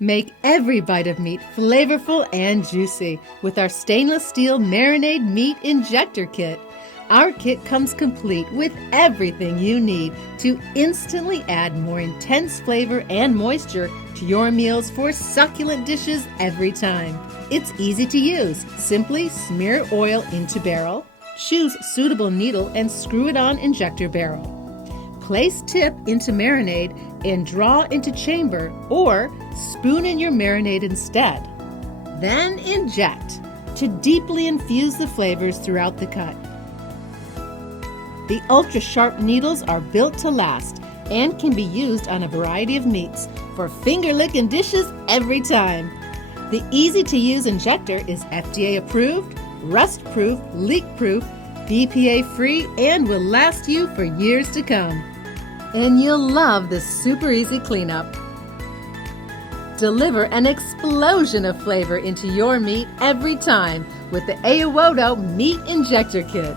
Make every bite of meat flavorful and juicy with our stainless steel Marinade Meat Injector Kit. Our kit comes complete with everything you need to instantly add more intense flavor and moisture to your meals for succulent dishes every time. It's easy to use. Simply smear oil into barrel, choose suitable needle and screw it on injector barrel. Place tip into marinade and draw into chamber, or spoon in your marinade instead. Then inject to deeply infuse the flavors throughout the cut. The ultra-sharp needles are built to last and can be used on a variety of meats for finger-licking dishes every time. The easy-to-use injector is FDA approved, rust-proof, leak-proof, BPA-free, and will last you for years to come. And you'll love this super easy cleanup. Deliver an explosion of flavor into your meat every time with the Aowodo Meat Injector Kit.